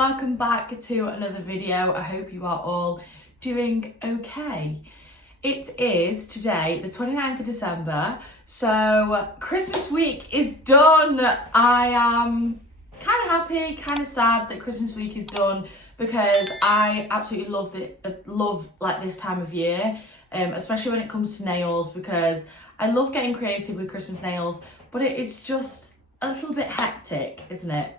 welcome back to another video. I hope you are all doing okay. It is today the 29th of December, so Christmas week is done. I am kind of happy, kind of sad that Christmas week is done because I absolutely love like this time of year, especially when it comes to nails, because I love getting creative with Christmas nails, but it's just a little bit hectic, isn't it?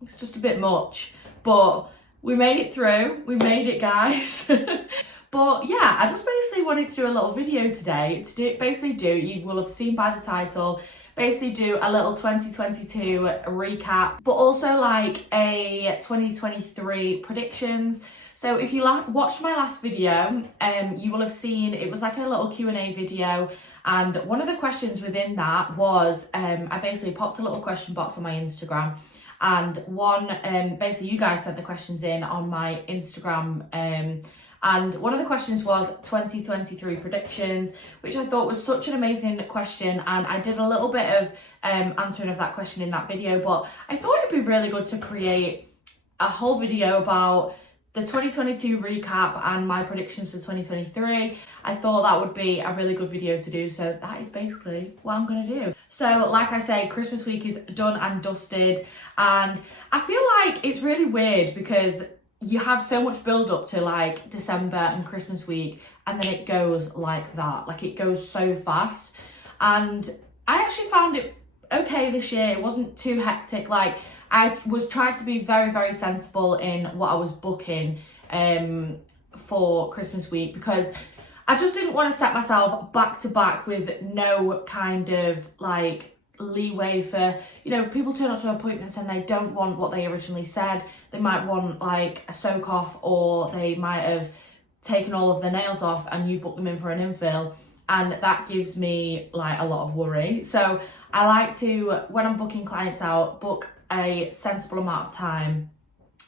It's just a bit much, but we made it through. We made it, guys. But yeah, I just basically wanted to do a little video today you will have seen by the title, basically do a little 2022 recap, but also like a 2023 predictions. So if you watched my last video, you will have seen it was like a little Q&A video, and one of the questions within that was, I basically popped a little question box on my Instagram, and basically you guys sent the questions in on my Instagram, and one of the questions was 2023 predictions, which I thought was such an amazing question, and I did a little bit of answering of that question in that video, but I thought it'd be really good to create a whole video about the 2022 recap and my predictions for 2023. I thought that would be a really good video to do, so that is basically what I'm going to do. So like I say, Christmas week is done and dusted, and I feel like it's really weird because you have so much build up to like December and Christmas week, and then it goes like that. Like, it goes so fast, and I actually found it okay this year. It wasn't too hectic. Like, I was trying to be very, very sensible in what I was booking for Christmas week, because I just didn't want to set myself back to back with no kind of like leeway for, you know, people turn up to appointments and they don't want what they originally said. They might want like a soak off, or they might have taken all of their nails off and you've booked them in for an infill, and that gives me like a lot of worry. So I like to, when I'm booking clients out, book a sensible amount of time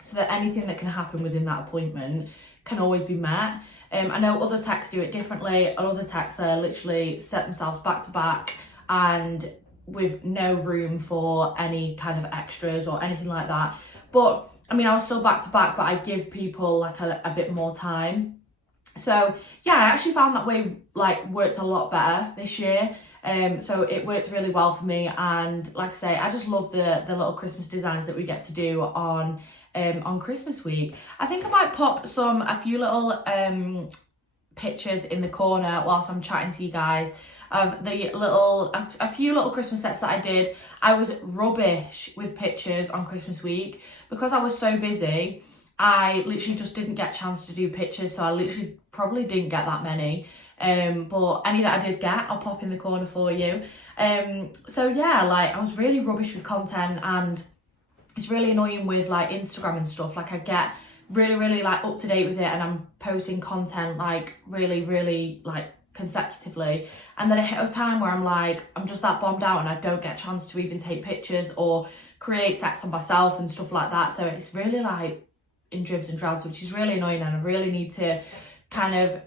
so that anything that can happen within that appointment can always be met. I know other techs do it differently, and other techs literally set themselves back to back and with no room for any kind of extras or anything like that. But I mean, I was still back to back, but I give people like a bit more time. So yeah, I actually found that way like worked a lot better this year. So it worked really well for me, and like I say, I just love the little Christmas designs that we get to do on Christmas week. I think I might pop a few little pictures in the corner whilst I'm chatting to you guys of a few little Christmas sets that I did. I was rubbish with pictures on Christmas week because I was so busy. I literally just didn't get a chance to do pictures, so I literally probably didn't get that many. But any that I did get, I'll pop in the corner for you. So yeah, like, I was really rubbish with content, and it's really annoying with like Instagram and stuff. Like, I get really like up to date with it, and I'm posting content like really like consecutively, and then I hit a time where I'm just that bombed out and I don't get a chance to even take pictures or create sets on myself and stuff like that. So it's really like in dribs and drabs, which is really annoying, and I really need to kind of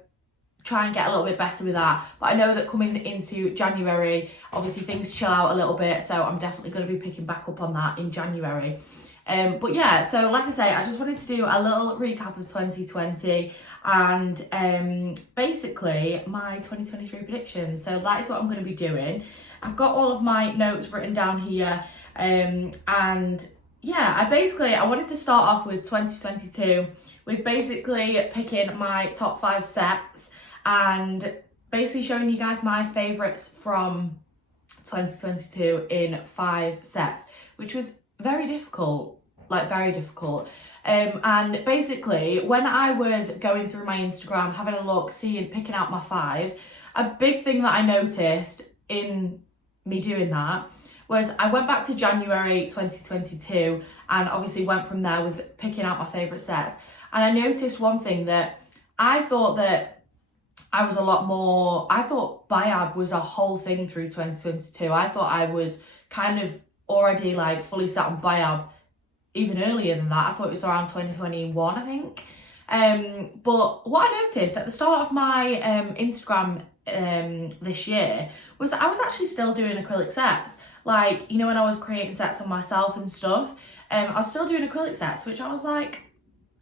try and get a little bit better with that. But I know that coming into January, obviously things chill out a little bit, so I'm definitely going to be picking back up on that in January. But yeah, so like I say, I just wanted to do a little recap of 2020 and basically my 2023 predictions. So that is what I'm going to be doing. I've got all of my notes written down here, and yeah, I wanted to start off with 2022 with basically picking my top 5 sets and basically showing you guys my favourites from 2022 in 5 sets, which was very difficult, like very difficult. And basically, when I was going through my Instagram, having a look, picking out my 5, a big thing that I noticed in me doing that was I went back to January 2022 and obviously went from there with picking out my favourite sets. And I noticed one thing, that I thought that I thought Bayab was a whole thing through 2022. I thought I was kind of already like fully set on Bayab even earlier than that. I thought it was around 2021, I think. But what I noticed at the start of my Instagram this year was that I was actually still doing acrylic sets. Like, you know, when I was creating sets on myself and stuff. I was still doing acrylic sets, which I was like,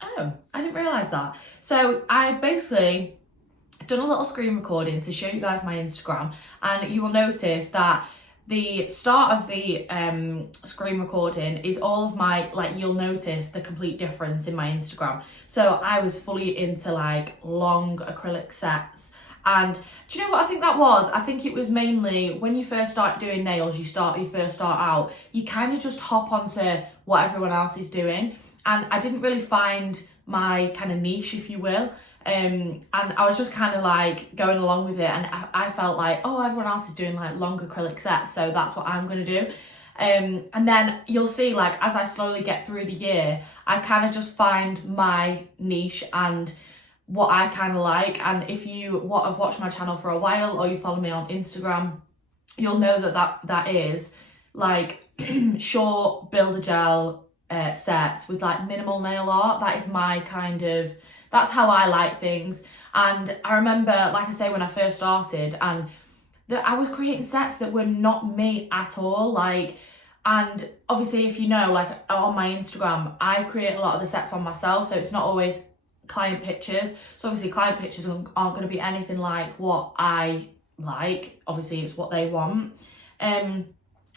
oh, I didn't realise that. So I basically done a little screen recording to show you guys my Instagram, and you will notice that the start of the screen recording is all of my, like, you'll notice the complete difference in my Instagram. So I was fully into like long acrylic sets. And do you know what I think that was? I think it was mainly when you first start doing nails, you first start out, you kind of just hop onto what everyone else is doing. And I didn't really find my kind of niche, if you will. And I was just kind of like going along with it, and I felt like, oh, everyone else is doing like long acrylic sets, so that's what I'm going to do. And then you'll see, like, as I slowly get through the year, I kind of just find my niche and what I kind of like. And if you have watched my channel for a while, or you follow me on Instagram, you'll know that is like short builder gel sets with like minimal nail art. That is my kind of, that's how I like things. And I remember, like I say, when I first started, and that I was creating sets that were not me at all. Like, and obviously, if you know, like on my Instagram, I create a lot of the sets on myself, so it's not always client pictures. So obviously client pictures aren't going to be anything like what I like. Obviously it's what they want.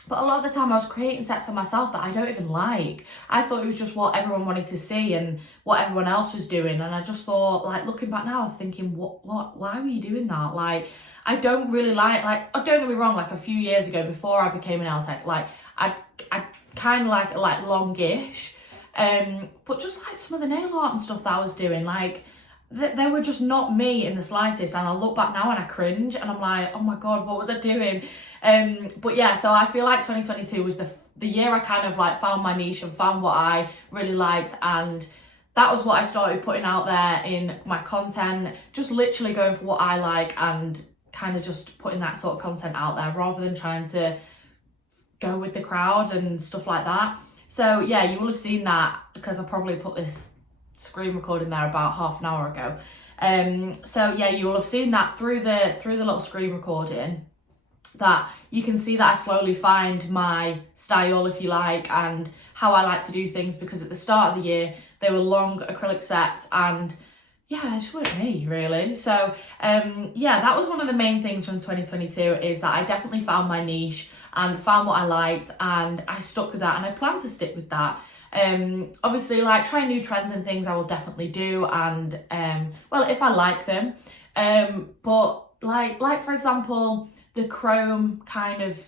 But a lot of the time I was creating sets on myself that I don't even like. I thought it was just what everyone wanted to see and what everyone else was doing. And I just thought, like, looking back now, I'm thinking, why were you doing that? Like, I don't really like, oh, don't get me wrong, like a few years ago before I became an nail tech, like I kind of like longish. But just like some of the nail art and stuff that I was doing, like, they were just not me in the slightest. And I look back now and I cringe, and I'm like, oh my God, what was I doing? But yeah, so I feel like 2022 was the year I kind of like found my niche and found what I really liked, and that was what I started putting out there in my content, just literally going for what I like and kind of just putting that sort of content out there rather than trying to go with the crowd and stuff like that. So yeah, you will have seen that because I probably put this screen recording there about half an hour ago. So yeah, you will have seen that through the little screen recording, that you can see that I slowly find my style, if you like, and how I like to do things, because at the start of the year they were long acrylic sets, and yeah, they just weren't me, really. So yeah, that was one of the main things from 2022, is that I definitely found my niche and found what I liked, and I stuck with that, and I plan to stick with that. Obviously, like, trying new trends and things I will definitely do, and well, if I like them, but like for example, the chrome kind of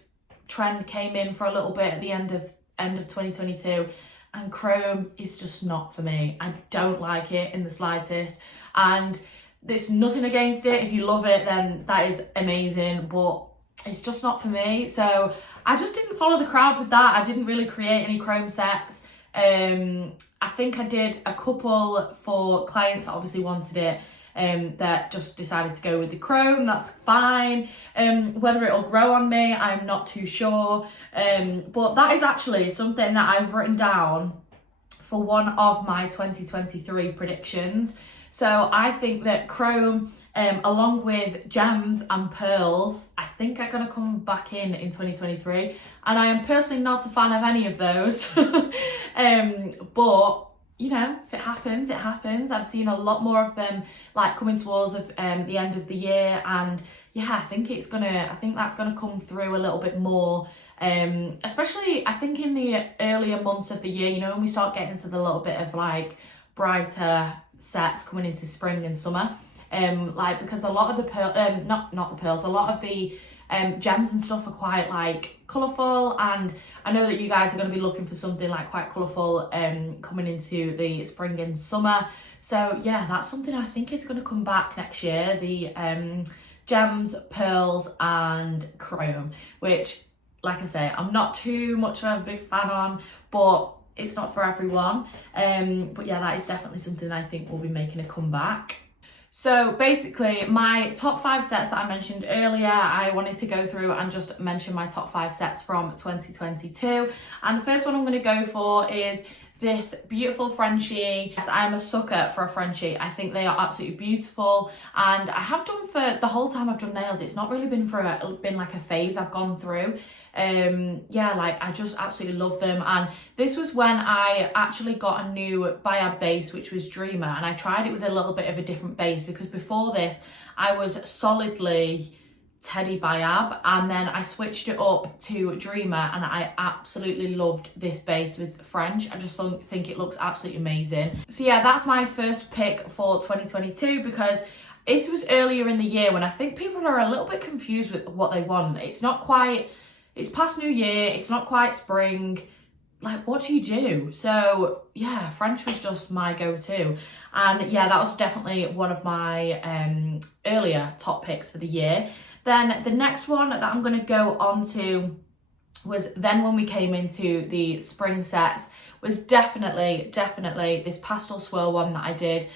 trend came in for a little bit at the end of 2022, and chrome is just not for me. I don't like it in the slightest, and there's nothing against it. If you love it, then that is amazing, but it's just not for me. So I just didn't follow the crowd with that. I didn't really create any chrome sets. I think I did a couple for clients that obviously wanted it, that just decided to go with the chrome. That's fine. Whether it'll grow on me, I'm not too sure. But that is actually something that I've written down for one of my 2023 predictions. So I think that chrome, along with gems and pearls, I think are going to come back in 2023. And I am personally not a fan of any of those. But you know, if it happens, it happens. I've seen a lot more of them like coming towards the end of the year, and yeah, I think that's gonna come through a little bit more. Especially I think in the earlier months of the year, you know, when we start getting into the little bit of like brighter sets coming into spring and summer. Like, because a lot of the not the pearls, a lot of the gems and stuff are quite like colourful, and I know that you guys are going to be looking for something like quite colourful coming into the spring and summer. So yeah, that's something I think is going to come back next year, the gems, pearls and chrome, which, like I say, I'm not too much of a big fan on, but it's not for everyone. But yeah, that is definitely something I think will be making a comeback. So basically, my top 5 sets that I mentioned earlier, I wanted to go through and just mention my top 5 sets from 2022. And the first one I'm going to go for is this beautiful Frenchie. Yes, I'm a sucker for a Frenchie. I think they are absolutely beautiful, and I have done for the whole time I've done nails. It's not really been like a phase I've gone through. Yeah, like I just absolutely love them. And this was when I actually got a new Biab base, which was Dreamer, and I tried it with a little bit of a different base, because before this I was solidly Teddy Biab, and then I switched it up to Dreamer, and I absolutely loved this base with French. I just think it looks absolutely amazing. So yeah, that's my first pick for 2022, because it was earlier in the year when I think people are a little bit confused with what they want. It's past New Year, it's not quite spring. Like, what do you do? So yeah, French was just my go-to. And yeah, that was definitely one of my earlier top picks for the year. Then the next one that I'm going to go on to was then when we came into the spring sets, was definitely this pastel swirl one that I did.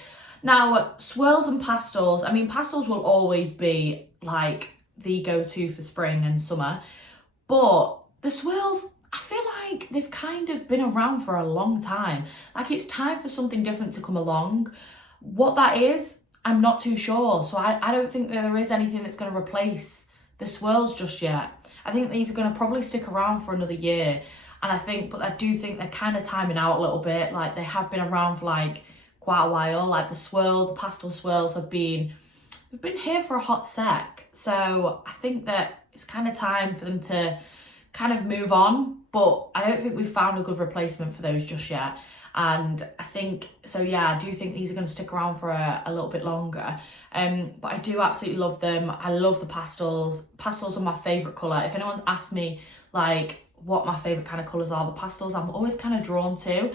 Now, swirls and pastels, I mean, pastels will always be like the go-to for spring and summer, but the swirls, I feel like they've kind of been around for a long time. Like, it's time for something different to come along. What that is, I'm not too sure. So I don't think that there is anything that's going to replace the swirls just yet. I think these are going to probably stick around for another year. And I do think they're kind of timing out a little bit. Like, they have been around for like quite a while. Like, the swirls, the pastel swirls have been here for a hot sec. So I think that it's kind of time for them to kind of move on, but I don't think we've found a good replacement for those just yet. And I think, so yeah, I do think these are going to stick around for a little bit longer. But I do absolutely love them. I love the pastels. Pastels are my favourite colour. If anyone asks me like what my favourite kind of colours are, the pastels I'm always kind of drawn to.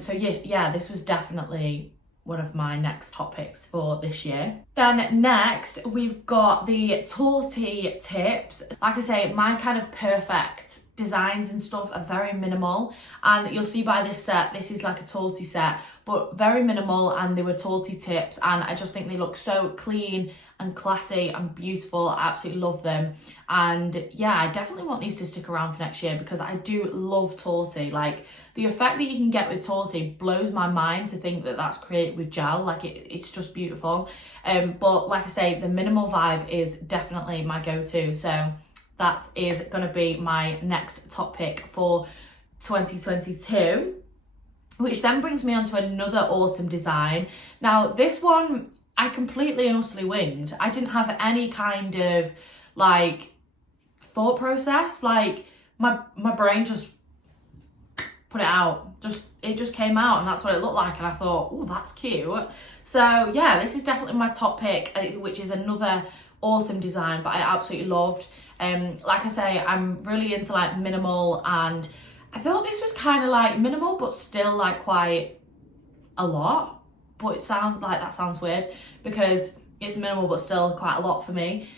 So yeah, this was definitely one of my next top picks for this year. Then next, we've got the Torty tips. Like I say, my kind of perfect designs and stuff are very minimal, and you'll see by this set, this is like a Torty set, but very minimal, and they were Torty tips, and I just think they look so clean and classy and beautiful. I absolutely love them. And yeah, I definitely want these to stick around for next year, because I do love Torty. Like, the effect that you can get with Torty blows my mind to think that that's created with gel. Like, it's just beautiful. But like I say, the minimal vibe is definitely my go-to. So that is going to be my next top pick for 2022, which then brings me on to another autumn design. Now, this one I completely and utterly winged. I didn't have any kind of like thought process. Like, my brain just put it out. It just came out, and that's what it looked like, and I thought, oh, that's cute. So yeah, this is definitely my top pick, which is another autumn design, but I absolutely loved. Like I say, I'm really into like minimal, and I thought this was kind of like minimal but still like quite a lot. But it sounds like, that sounds weird, because it's minimal but still quite a lot for me.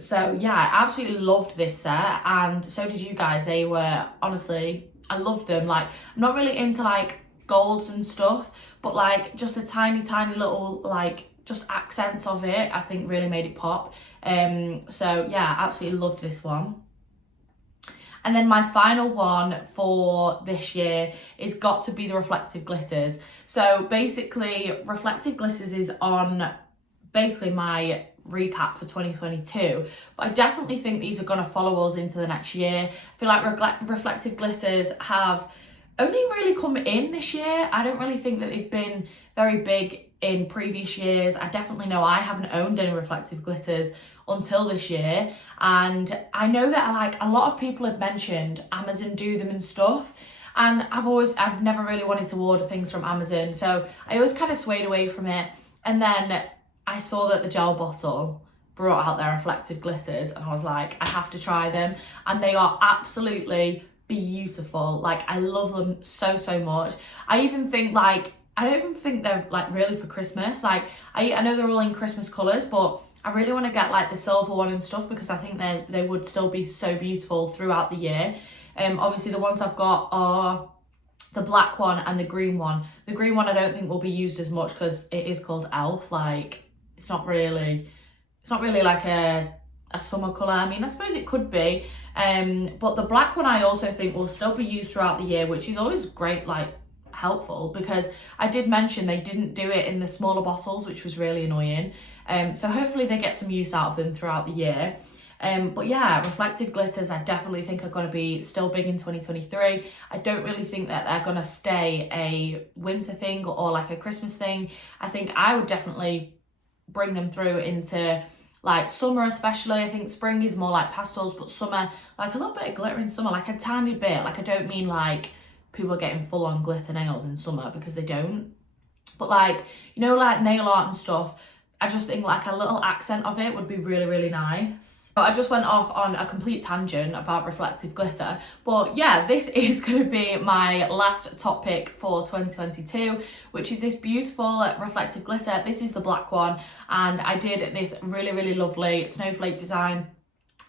So yeah, I absolutely loved this set, and so did you guys. They were, honestly, I loved them. Like, I'm not really into like golds and stuff, but like just a tiny little like just accents of it, I think really made it pop. So yeah, absolutely loved this one. And then my final one for this year is got to be the reflective glitters. So basically, reflective glitters is on basically my recap for 2022, but I definitely think these are going to follow us into the next year. I feel like reflective glitters have only really come in this year. I don't really think that they've been very big in previous years. I definitely know I haven't owned any reflective glitters until this year, and I know that like a lot of people have mentioned Amazon do them and stuff, and I've never really wanted to order things from Amazon, so I always kind of swayed away from it. And then I saw that the gel bottle brought out their reflective glitters, and I was like, I have to try them, and they are absolutely beautiful. Like, I love them so much. I don't even think they're like really for Christmas. Like, I know they're all in Christmas colours, but I really want to get like the silver one and stuff, because I think they would still be so beautiful throughout the year. Obviously the ones I've got are the black one and the green one. The green one I don't think will be used as much, because it is called Elf. Like, it's not really like a summer colour. I mean, I suppose it could be, but the black one I also think will still be used throughout the year, which is always great, like helpful, because I did mention they didn't do it in the smaller bottles, which was really annoying. So hopefully they get some use out of them throughout the year. But yeah, reflective glitters I definitely think are going to be still big in 2023. I don't really think that they're going to stay a winter thing or like a Christmas thing. I think I would definitely bring them through into like summer, especially. I think spring is more like pastels, but summer, like a little bit of glitter in summer, like a tiny bit. Like I don't mean like people are getting full on glitter nails in summer, because they don't. But like, you know, like nail art and stuff, I just think like a little accent of it would be really, really nice. But I just went off on a complete tangent about reflective glitter. But yeah, this is going to be my last top pick for 2022, which is this beautiful reflective glitter. This is the black one, and I did this really, really lovely snowflake design.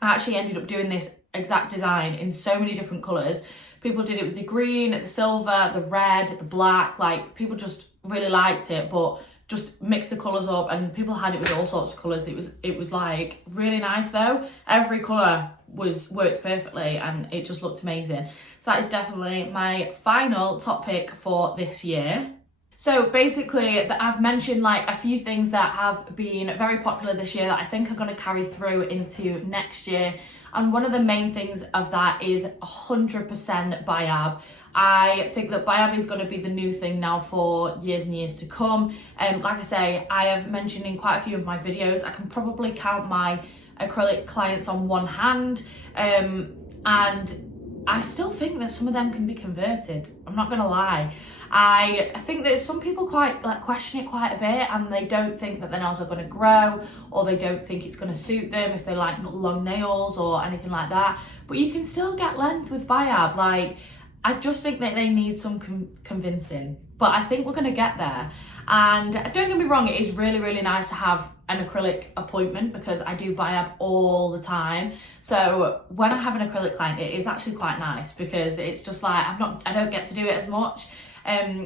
I actually ended up doing this exact design in so many different colours. People did it with the green, the silver, the red, the black. Like, people just really liked it, but just mix the colours up, and people had it with all sorts of colours. It was like really nice though. Every colour worked perfectly, and it just looked amazing. So that is definitely my final top pick for this year. So basically, I've mentioned like a few things that have been very popular this year that I think are going to carry through into next year. And one of the main things of that is 100% Bayab. I think that Bayab is going to be the new thing now for years and years to come. Like I say, I have mentioned in quite a few of my videos, I can probably count my acrylic clients on one hand. And I still think that some of them can be converted. I'm not gonna lie. I think that some people quite like question it quite a bit, and they don't think that the nails are gonna grow, or they don't think it's gonna suit them if they like long nails or anything like that. But you can still get length with Bayab. Like, I just think that they need some convincing, but I think we're gonna get there. And don't get me wrong, it is really, really nice to have an acrylic appointment, because I do Bayab all the time. So when I have an acrylic client, it is actually quite nice, because it's just like I don't get to do it as much.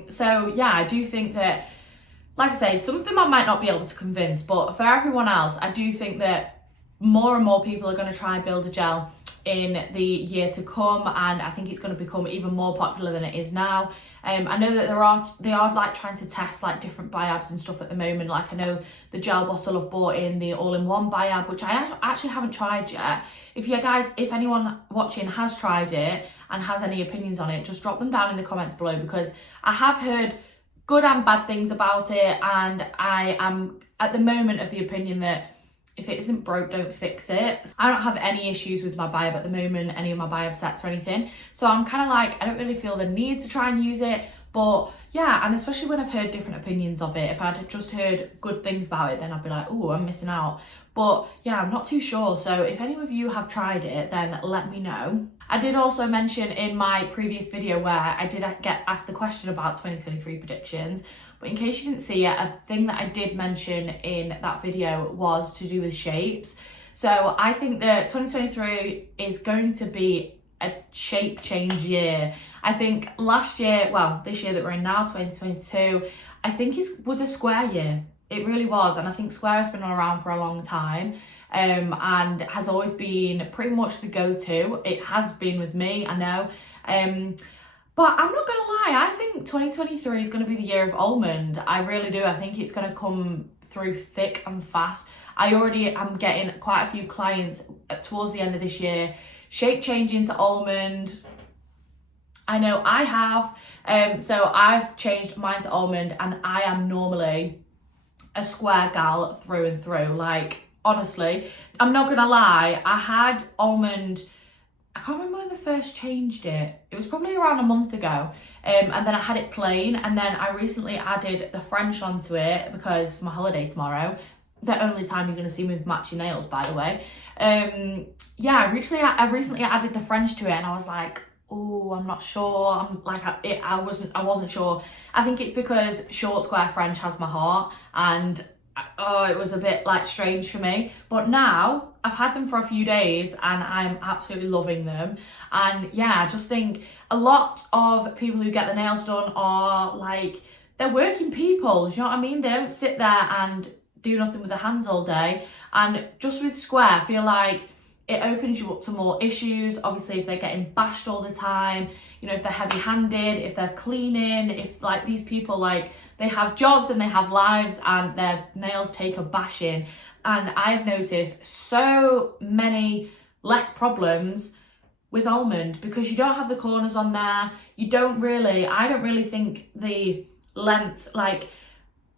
So yeah, I do think that, like I say, some of them I might not be able to convince, but for everyone else, I do think that more and more people are going to try and build a gel in the year to come, and I think it's going to become even more popular than it is now. I know that they are like trying to test like different Bayabs and stuff at the moment. Like, I know the gel bottle have bought in the all-in-one Bayab, which I actually haven't tried yet. If anyone watching has tried it and has any opinions on it, just drop them down in the comments below, because I have heard good and bad things about it, and I am at the moment of the opinion that if it isn't broke, don't fix it. I don't have any issues with my Bayab at the moment, any of my Bayab sets or anything. So I'm kind of like, I don't really feel the need to try and use it. But yeah, and especially when I've heard different opinions of it, if I'd just heard good things about it, then I'd be like, oh, I'm missing out. But yeah, I'm not too sure. So if any of you have tried it, then let me know. I did also mention in my previous video where I did get asked the question about 2023 predictions. But in case you didn't see it, a thing that I did mention in that video was to do with shapes. So I think that 2023 is going to be a shape change year. I think last year, well, this year that we're in now, 2022, I think was a square year. It really was. And I think square has been around for a long time, and has always been pretty much the go-to. It has been with me, I know. But I'm not going to lie, I think 2023 is going to be the year of almond. I really do. I think it's going to come through thick and fast. I already am getting quite a few clients towards the end of this year shape changing to almond. I know I have. So I've changed mine to almond, and I am normally a square gal through and through. Like, honestly, I'm not going to lie, I had almond, I can't remember when they first changed it. It was probably around a month ago. And then I had it plain, and then I recently added the French onto it, because for my holiday tomorrow, the only time you're going to see me with matching nails, by the way. Yeah, I recently added the French to it, and I was like, oh, I'm not sure. I'm like, I wasn't sure. I think it's because short square French has my heart, and it was a bit like strange for me. But now I've had them for a few days, and I'm absolutely loving them. And yeah, I just think a lot of people who get the nails done are like, they're working people. Do you know what I mean? They don't sit there and do nothing with their hands all day. And just with square, I feel like it opens you up to more issues. Obviously, if they're getting bashed all the time, you know, if they're heavy-handed, if they're cleaning, if like these people, like they have jobs and they have lives and their nails take a bashing. And I've noticed so many less problems with almond because you don't have the corners on there. I don't really think the length, like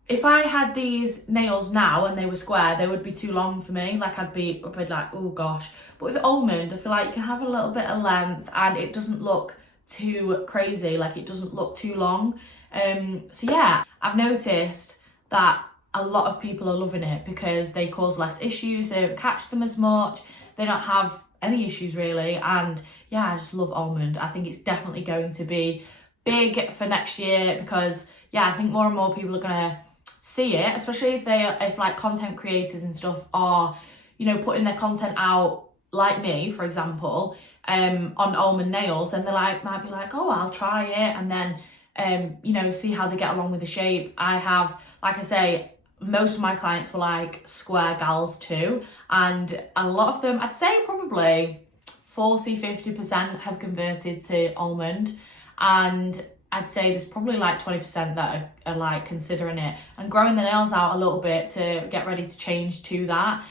if I had these nails now and they were square, they would be too long for me. Like I'd be like, oh gosh. But with almond, I feel like you can have a little bit of length and it doesn't look too crazy, like it doesn't look too long. So yeah, I've noticed that a lot of people are loving it because they cause less issues, they don't catch them as much, they don't have any issues really. And yeah, I just love almond. I think it's definitely going to be big for next year because yeah, I think more and more people are gonna see it, especially if like content creators and stuff are, you know, putting their content out, like me for example, on almond nails, and they might be like, oh, I'll try it, and then you know, see how they get along with the shape. I have, like I say, most of my clients were like square gals too, and a lot of them, I'd say probably 40-50% have converted to almond, and I'd say there's probably like 20% that are like considering it and growing the nails out a little bit to get ready to change to that.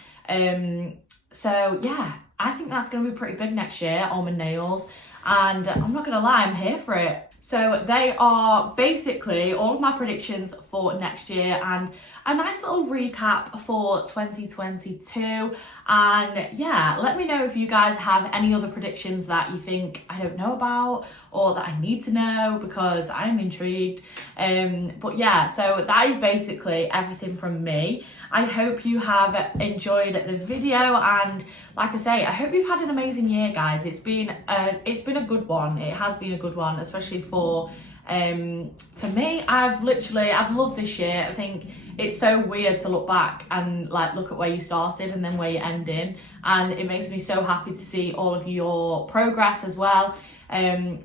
So yeah, I think that's going to be pretty big next year, almond nails, and I'm not going to lie, I'm here for it. So they are basically all of my predictions for next year and a nice little recap for 2022. And yeah, let me know if you guys have any other predictions that you think I don't know about or that I need to know, because I'm intrigued. But yeah, so that is basically everything from me. I hope you have enjoyed the video, and like I say, I hope you've had an amazing year, guys. It's been a good one. It has been a good one, especially for me. I've loved this year. I think it's so weird to look back and like look at where you started and then where you're ending, and it makes me so happy to see all of your progress as well,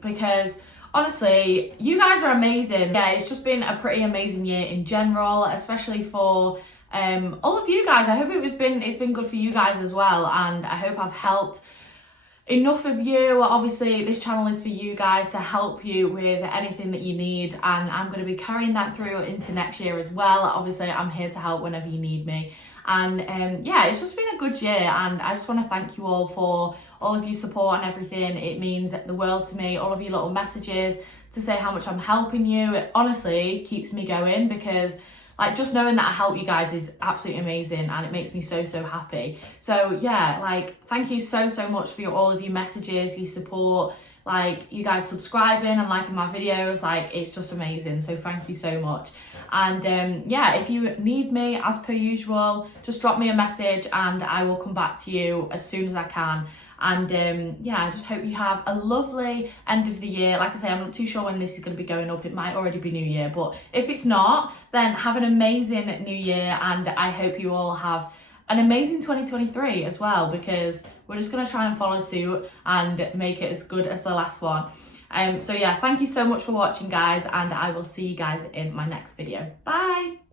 because honestly, you guys are amazing. Yeah, it's just been a pretty amazing year in general, especially for all of you guys. I hope it's been good for you guys as well, and I hope I've helped enough of you. Obviously, this channel is for you guys, to help you with anything that you need, and I'm going to be carrying that through into next year as well. Obviously, I'm here to help whenever you need me, and yeah, it's just been a good year, and I just want to thank you all for all of your support and everything. It means the world to me. All of your little messages to say how much I'm helping you, it honestly keeps me going, because like just knowing that I help you guys is absolutely amazing, and it makes me so happy. So yeah, like thank you so much for all of your messages, your support, like you guys subscribing and liking my videos. Like it's just amazing, so thank you so much. And yeah, if you need me, as per usual, just drop me a message and I will come back to you as soon as I can. And yeah, I just hope you have a lovely end of the year. Like I say, I'm not too sure when this is going to be going up. It might already be New Year, but if it's not, then have an amazing New Year, and I hope you all have an amazing 2023 as well, because we're just going to try and follow suit and make it as good as the last one. So yeah, thank you so much for watching, guys, and I will see you guys in my next video. Bye!